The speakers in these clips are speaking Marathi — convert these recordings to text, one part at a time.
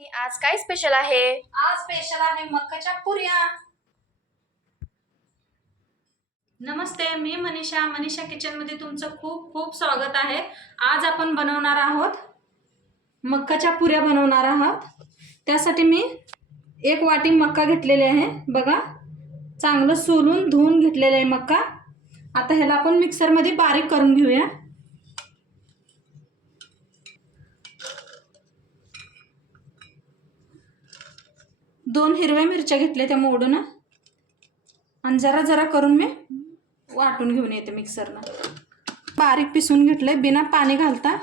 आज काय स्पेशल आहे? आज स्पेशल आहे मक्काच्या पुऱ्या। नमस्ते, मी मनीषा किचन मध्ये तुमचं खूप खूप स्वागत आहे। आज आपण बनवणार आहोत मक्काच्या पुऱ्या बनवणार आहोत। त्यासाठी मी 1 वाटी मक्का घेतलेले आहे बघा, चांगलं सोलून धुवून घेतलेले आहे मक्का। आता ह्याला आपण मिक्सर मध्ये बारीक करून घेऊया। 2 हिरव्या मिरच्या घेतल्या त्या मोडून आणि जरा जरा करून मी वाटून घेऊन येते मिक्सरला। बारीक पिसून घेतलंय बिना पाणी घालता।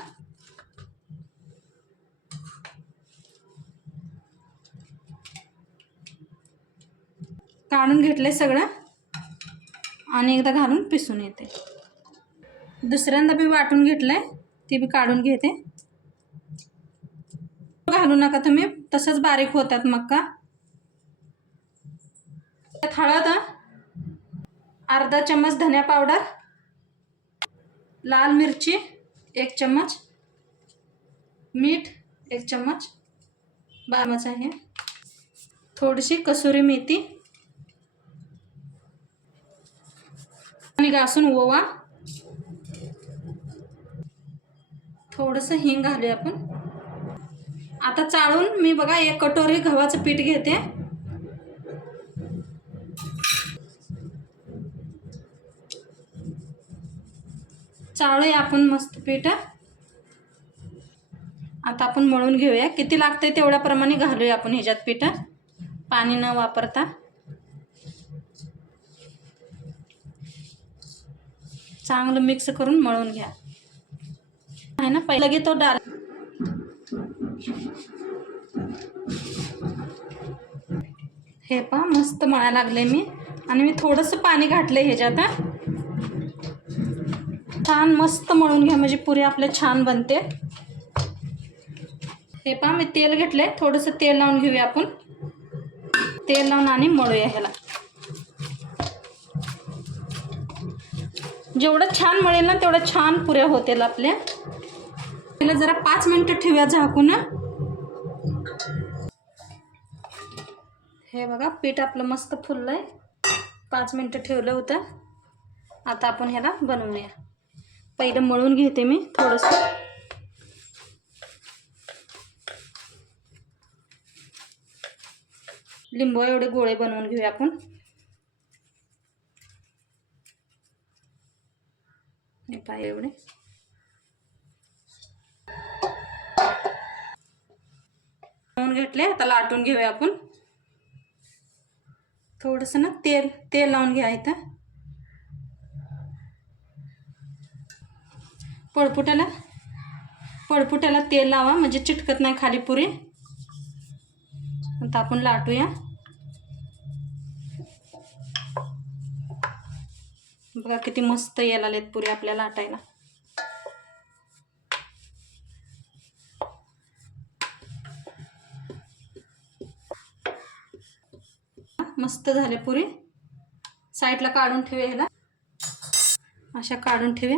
काढून घेतलंय सगळं आणि एकदा घालून पिसून येते। दुसऱ्यांदा बी वाटून घेतलंय, ते बी काढून घेते। घालू नका तुम्ही, तसंच बारीक होतात मक्का। हळद, अर्धा चम्मच धनिया पावडर, लाल मिरची 1 चम्मच, मीठ 1 चम्मच, बारमच आहे, थोडीशी कसुरी मेथी आणि घासून ओवा, थोडंसं हिंग घालूया आपण। आता चाळून मी बघा 1 कटोरी गव्हाचं पीठ घेते। चाळूया आपण मस्त पीठ। आता आपण मळून घेऊया, किती लागते तेवढ्या प्रमाणे घालूया आपण ह्याच्यात पीठ, पाणी न वापरता। चांगलं मिक्स करून मळून घ्या आहे ना। पहिला लगे तो डाल, हे पहा मस्त मळायला लागले मी आणि मी थोडंसं पाणी घातलंय ह्याच्यात। छान मस्त मळून घ्या म्हणजे पुरी आपले छान बनते। हे पहा मी तेल घेतलंय, थोडंसं तेल लावून घेऊया आपण। तेल लावून आणि मळूया ह्याला। जेवढं छान मळेल ना तेवढं छान पुऱ्या होतील आपल्या। त्याला जरा 5 मिनिटं ठेवूया झाकून। हे बघा पीठ आपलं मस्त फुललंय, 5 मिनिटं ठेवलं होतं। आता आपण ह्याला बनवूया। पहिलं मळून घेते मी थोडंसं, लिंबू एवढे गोळे बनवून घेऊया आपण। हे पाय एवढे बनवून घेतले। आता लाटून घेऊया आपण। थोडंसं ना तेल लावून घ्या इथं। पळपुट्याला तेल लावा म्हणजे चिटकत नाही खाली पुरी। आता आपण लाटूया। बघा किती मस्त यायला लागलेत पुरी आपल्याला लाटायला। मस्त झाले पुरी। साईडला काढून ठेवूया ह्याला, अशा काढून ठेवूया।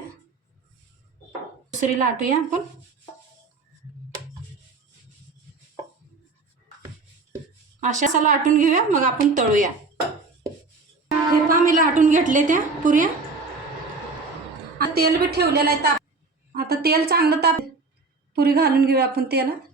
दुसरी लाटूया आपण। अशा लाटून घेऊया, मग आपण तळूया। हे पहा मी लाटून घेतले त्या पुऱ्या। आता तेल बी ठेवलेलं आहे ताप, आता तेल चांगलं ताप, पुरी घालून घेऊया आपण तेलात।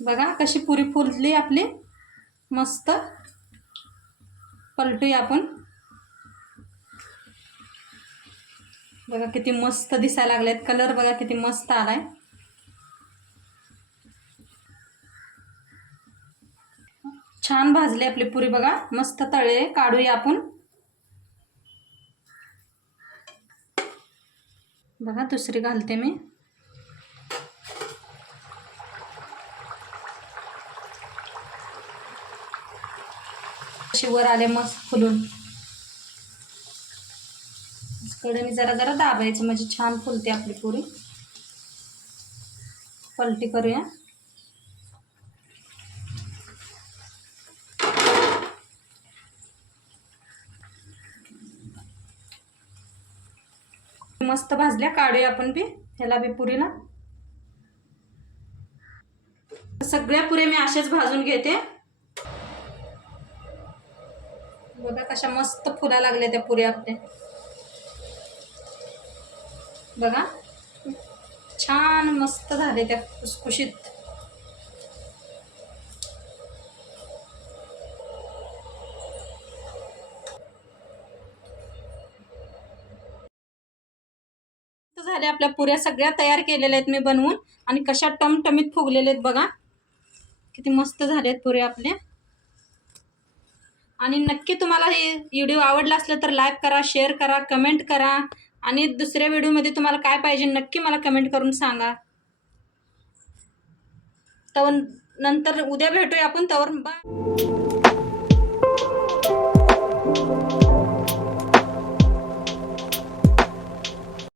बघा कशी पुरी फुलली आपली मस्त। पलटूया आपण। बघा किती मस्त दिसायला लागलेत, कलर बघा किती मस्त आलाय। छान भाजली आपली पुरी बघा, मस्त तळले। काढूया आपण। बघा दुसरी घालते मी। अशी वर आले मस्त फुलून। कडेने जरा जरा दाबायचं म्हणजे छान फुलते आपली पुरी। पलटी करूया. मस्त भाजल्या. काढूया आपण बी ह्याला बी पुरीला. सगळ्या पुऱ्या मी अशाच भाजून घेते. बघा कशा मस्त फुला लागल्या त्या पुऱ्या आपल्या. बघा छान मस्त झाले त्या खुसखुशीत. झाल्या आपल्या पुऱ्या सगळ्या तयार केलेल्या आहेत मी बनवून. आणि कशा टमटमीत फुगलेले आहेत बघा. किती मस्त झालेत पुऱ्या आपल्या. आणि नक्की तुम्हाला हे व्हिडिओ आवडला असला तर लाईक करा, शेअर करा, कमेंट करा. आणि दुसऱ्या व्हिडिओमध्ये तुम्हाला काय पाहिजे नक्की मला कमेंट करून सांगा. तर नंतर उद्या भेटूया आपण. तवर बाय.